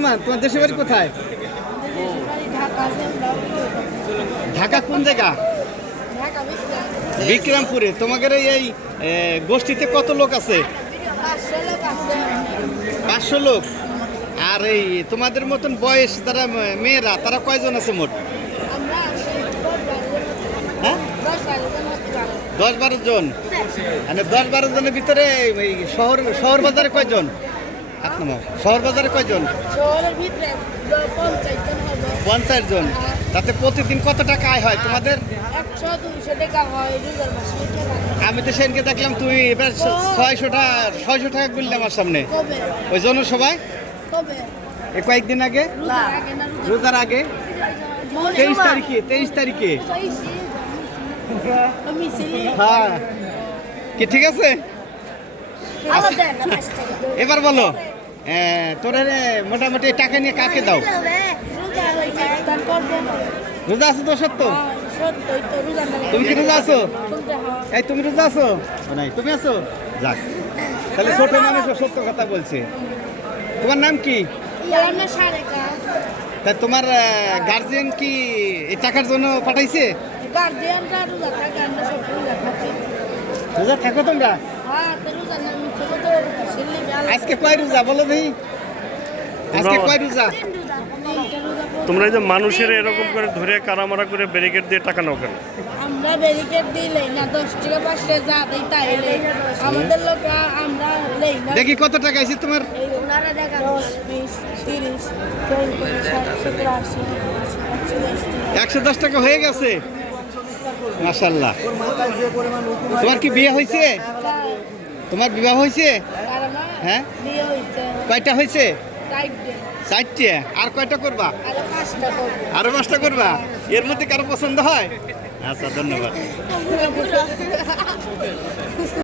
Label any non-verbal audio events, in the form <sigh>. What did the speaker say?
মুসলমান? তোমার দেশের বাড়ি কোথায়? ঢাকা কোন জায়গা? বিক্রমপুরে। তোমাদের এই গোষ্ঠীতে কত লোক আছে? পাঁচশো লোক। আর এই, তোমাদের মতন বয়স মে- মেয়েরা, তারা কয়জন আছে মোট? দশ বারো জন হ্যাঁ? দশ বারো জন। মানে দশ বারো জনের ভিতরে শহর শহর বাজারে কয়জন? শহর বাজারে কয়জন? পঞ্চাশ জন তাতে প্রতিদিন কত টাকা আয় হয় তোমাদের। আমি তো সেদিনকে দেখলাম তুমি এবার ছয়শো টাকা ছয়শো টাকা বললে আমার সামনে। ওই জন্য সবাই এ কয়েকদিন আগে? রোজার আগে তেইশ তারিখে তেইশ তারিখে। হ্যাঁ। কি ঠিক আছে। এবার বলো। তোরা মোটামুটি টাকা নিয়ে কাকে দাও? রোজা আছো তো সত্য? হ্যাঁ, তো রোজা তুমি কি রোজা আছো? এই তুমি রোজা আছো? নাই তুমি আছো? যাক। তাহলে ছোট মানুষ সত্য কথা বলছে। তোমার নাম কি? তা তোমার গার্জিয়ান কি এই টাকার জন্য পাঠাইছে? রোজা থাকে রোজা তোমরা? আজকে কয় রোজা বলো দেখি? আজকে কয় রোজা। তোমরা যে মানুষের এরকম করে ধরে কারামারা করে ব্যারিকেড দিয়ে টাকা নাও কেন? আমরা ব্যারিকেড দিলে না দশ টাকা পাঁচ টাকা যা দিই তাই লেই আমাদের লোক আমরা লেই না। দেখি কত টাকা আছে তোমার? ওনারা দেখা দশ বিশ তিরিশ একশো দশ টাকা হয়ে গেছে? মাসাল্লাহ তোমার কি বিয়ে হয়েছে? তোমার বিবাহ হয়েছে? হ্যাঁ? কয়টা হয়েছে চারটে? আর কয়টা করবা? আরও পাঁচটা করব। আরও পাঁচটা করবা? এর মধ্যে কারও পছন্দ হয়? আচ্ছা ধন্যবাদ। <laughs>